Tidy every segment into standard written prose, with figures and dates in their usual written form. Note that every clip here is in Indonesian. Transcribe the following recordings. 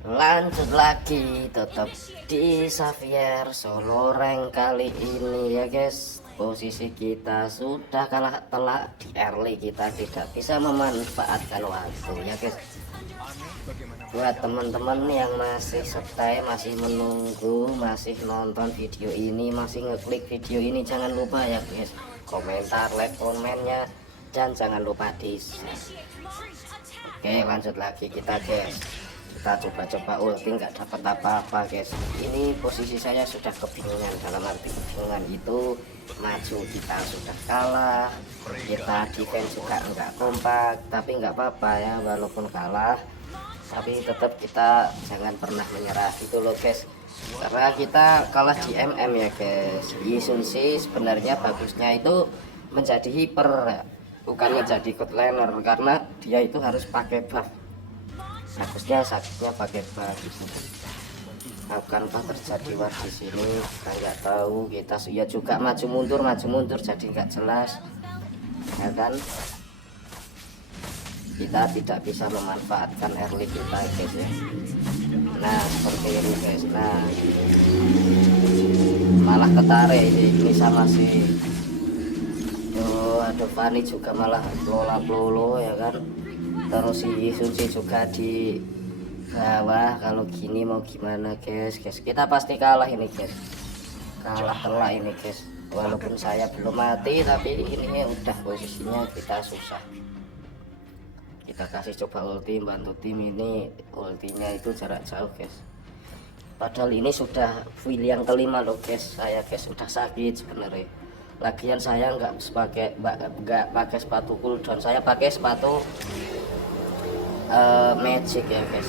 Lanjut lagi tetap di Xavier solo rank kali ini ya guys. Posisi kita sudah kalah telak di early, kita tidak bisa memanfaatkan waktu ya guys. Buat teman-teman yang masih stay, masih menunggu, masih nonton video ini, masih ngeklik video ini, jangan lupa ya guys, komentar, like komennya, dan jangan lupa di share. Oke, lanjut lagi kita guys. Kita coba-coba ulti, nggak dapat apa-apa guys. Ini posisi saya sudah kebingungan, dalam arti kebingungan itu maju kita sudah kalah, kita defense juga enggak kompak, tapi nggak apa-apa ya, walaupun kalah tapi tetap kita jangan pernah menyerah gitu loh guys, karena kita kalah di MM ya guys. Yisunsi sebenarnya bagusnya itu menjadi hiper ya, bukan menjadi god laner, karena dia itu harus pakai buff. Bagusnya sakitnya pakai buff gitu. Akankah terjadi war di sini? Kita nggak tahu. Kita ya juga maju mundur jadi nggak jelas ya kan. Kita tidak bisa memanfaatkan early kita guys ya. Nah seperti ini guys. Nah malah ketarik ini sama si aduh Fanny juga malah pelolo ya kan. Terus si Suci juga di bawah. Kalau gini mau gimana guys. Kita pasti kalah ini guys, kalah telak ini guys. Walaupun saya belum mati tapi ini udah posisinya kita susah. Kita kasih coba ulti, bantu tim ini. Ultinya itu jarak jauh guys, padahal ini sudah full yang kelima loh guys. Saya guys sudah sakit sebenarnya. Lagian saya nggak pakai sepatu cooldown, saya pakai sepatu magic ya guys,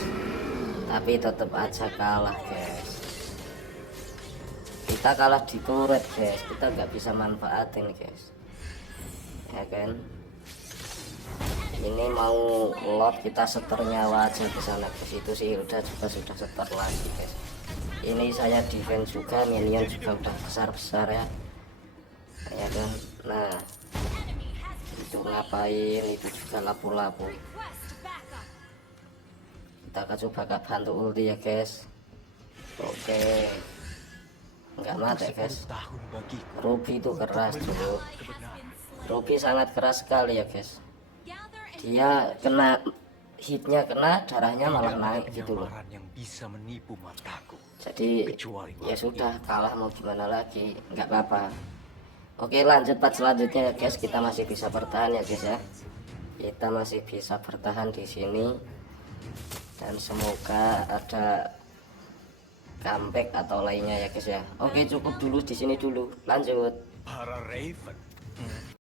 tapi tetap aja kalah guys. Kita kalah di turret guys, kita nggak bisa manfaatin guys ya kan. Ini mau lot kita setor nyawa aja ke sana guys. Itu sih udah juga sudah setor lagi guys. Ini saya defense juga, minion juga udah besar ya kan. Nah itu ngapain, itu juga lapu-lapu. Kita akan coba bantu ulti ya guys. Oke, nggak mati guys. Ruby itu keras dulu, Ruby sangat keras sekali ya guys. Dia kena hitnya, kena darahnya malah naik gitu loh. Jadi ya sudah kalah, mau gimana lagi, nggak apa-apa. Oke lanjut part selanjutnya ya guys. Kita masih bisa bertahan ya guys ya, kita masih bisa bertahan di sini dan semoga ada comeback atau lainnya ya guys ya. Oke cukup dulu di sini dulu, lanjut.